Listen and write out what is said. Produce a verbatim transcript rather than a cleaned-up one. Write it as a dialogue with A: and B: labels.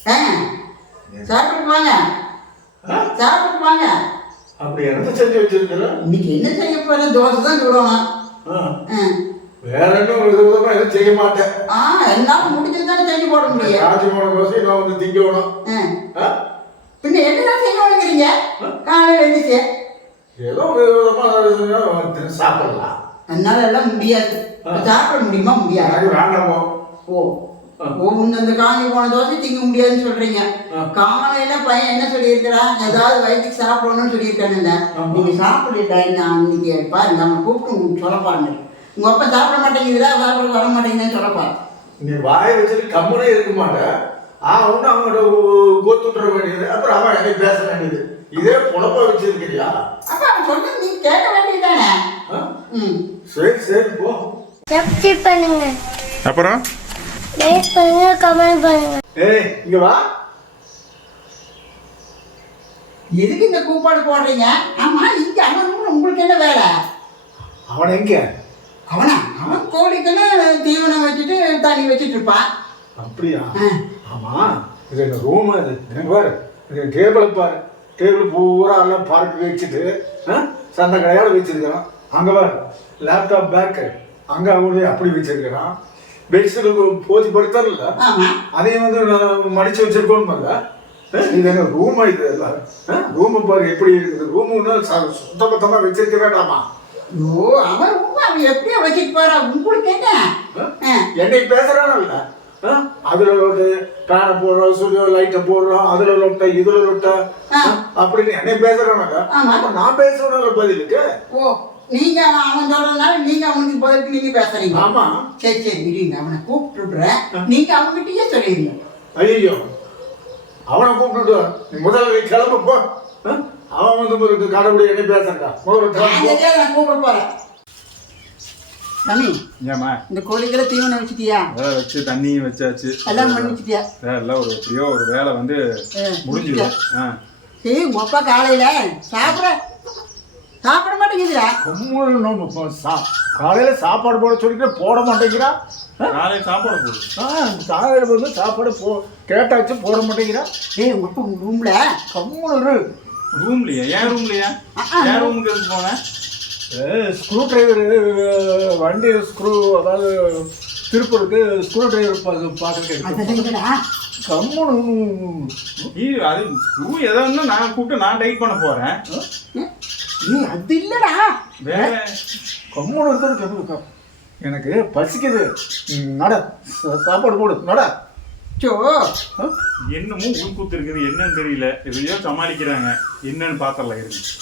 A: ஆ சாப்பிட்டு வாங்க சாப்பிட்டு வாங்க.
B: அப்படி என்ன செஞ்சு வச்சிருக்கிற?
A: இன்னைக்கு என்ன செய்ய போற? தோசை தான் சுடணும்.
B: வேற என்ன விதமா எதுவும் செய்ய மாட்டேன்.
A: ஆ என்னால முடிஞ்சதானே செஞ்சு போட முடியும்.
B: காய்ச்சி போன தோசை நான் வந்து திங்கணும்.
A: பின்ன என்னதான் செய்ய வேணுங்கிறீங்க? காலையில் எழுந்துச்சு
B: ஏதோ விதமா சாப்பிடலாம்.
A: என்னால எல்லாம் முடியாது. சாப்பிட முடியுமா? முடியாது.
B: வேண்டாமோ? ஓ
A: ஓ அந்த காஞ்சி போன தோசை திங்க முடியாதுன்னு சொல்றீங்க. காலையில பையன் என்ன சொல்லியிருக்கிறான்? ஏதாவது வயிற்றுக்கு சாப்பிடணும்னு சொல்லியிருக்கானுங்க. நீங்க சாப்பிடல நான் இன்னைக்கு பாருங்க அவனை கூப்பிட்டு சொல்ல பாருங்க. உங்க அப்பா சாப்பிட மாட்டேங்குதுடா, சாப்பிட வர மாட்டேங்குதுன்னு சொல்லப்பாரு.
B: நீ வாயை வச்சுட்டு கம்முனே இருக்க மாட்டேன். ஆ ஒன்று அவங்கள்ட்ட கோத்துட்டுற வேண்டியது, அப்புறம் அவன் என்னை பேச வேண்டியது. இதே பொழப்பா வச்சிருக்கிறியா?
A: அப்ப அவன் சொல்றது நீ கேட்க வேண்டியதானே? ம்
B: சரி சரி போ.
C: சப்ஸ்கிரைப் பண்ணுங்க,
D: அப்புறம்
C: லைக் பண்ணுங்க, கமெண்ட் பண்ணுங்க.
B: ஏய் இங்க வா.
A: எதுக்கு இந்த கூப்பாடு போடுறீங்க? ஆமா இங்க அவன் உங்களுக்கு என்ன வேலை?
B: அவன் எங்க?
A: அவனா? அவன் கோழிக்குன்னு தீவனம் வச்சுட்டு தண்ணி வச்சுட்டு இருப்பான்.
B: அப்படியா? ஆமா இது என்ன ரூம்? அது எனக்கு பாரு, டேபிளை பாரு, டேபிள் பூரா எல்லாம் பார்க்க வச்சுட்டு சந்த கடையால் வச்சிருக்கிறான். அங்கே பாரு லேப்டாப் பேக்கு அங்கே அவங்க அப்படி வச்சிருக்கிறான். பெட்ஷீட்டு போத்தி படுத்தார்ல அதையும் வந்து நான் மடிச்சு வச்சிருக்கோன்னு இது என்ன ரூமா? இது ரூமை பாரு எப்படி இருக்குது. ரூமுன்னா சுத்த பத்தமாக வச்சிருக்க வேண்டாமா?
A: ஓ அவன் ரூம் அவன் எப்படியா வச்சுட்டு போறா? உங்களுக்கு என்ன?
B: என்னை பேசுறானல்ல, அதுல ஒரு ஃபேனை போடுறோம், சுடியோ லைட்டை போடுறோம், அதுல லொட்ட இதுல லொட்ட அப்படின்னு என்னை பேசுறானாங்க. நான் பேசுறேன் பதிலுக்கு.
A: ஓ நீங்க அவன் அவன் சொல்றதுனால நீங்க அவனுக்கு பதிலுக்கு நீங்க பேசுறீங்க.
B: ஆமா
A: சரி சரி இருங்க, அவனை கூப்பிட்டுடுறேன். நீங்க அவங்ககிட்டயே சொல்லிடுங்க.
B: ஐயோ அவனை கூப்பிட்டுட்டு நீ முதல்ல நீ கிளம்ப போ. அவன் வந்து கடவுளை என்னை பேசுறா
A: நான் கூப்பிட போறேன். தம்பி
D: ஏமா
A: இந்த கோழிகளை தீவனம் வச்சுட்டியா?
D: வேலை வச்சு தண்ணியும் வச்சாச்சு,
A: எல்லாம் பண்ணி வச்சுட்டியா?
D: எல்லாம் ஒரு எப்படியோ ஒரு வேலை வந்து முடிஞ்சிடும். ஆ
A: சரி உங்க அப்பா காலையில சாப்பிட சாப்பிட மாட்டேங்குதுடா.
B: காலையில சாப்பாடு போட சொல்லிட்டு போட மாட்டேங்கிறா.
D: காலையில் சாப்பாடு போடு.
B: காலையில வந்து சாப்பாடு போ கேட்டாச்சு போட மாட்டேங்கிறா.
A: ஏய் உங்க அப்பா உங்க ரூம்ல
B: கம்முனு
D: ரூம்லையா? ஏன் ரூம்லையா? ஏன் ரூமுக்கு எதுக்கு போனேன்?
B: ஸ்க்ரூ டிரைவர் வண்டி ஸ்க்ரூ, அதாவது திருப்பூருக்கு ஸ்க்ரூ டிரைவர் பார்க்க கம்முனு.
D: அது ஸ்க்ரூ எதோ நான் கூப்பிட்டு நான் டைட் பண்ண போறேன்.
A: நீ அது இல்லடா
D: வேற
B: கம்முனு இருக்கிறது. எனக்கு பசிக்குது, நட சாப்பாடு போடு நட.
A: சோ
D: என்னமோ உள்கூத்து இருக்குது, என்னன்னு தெரியல. எதையோ சமாளிக்கிறாங்க, என்னன்னு பார்த்தரல இருங்க.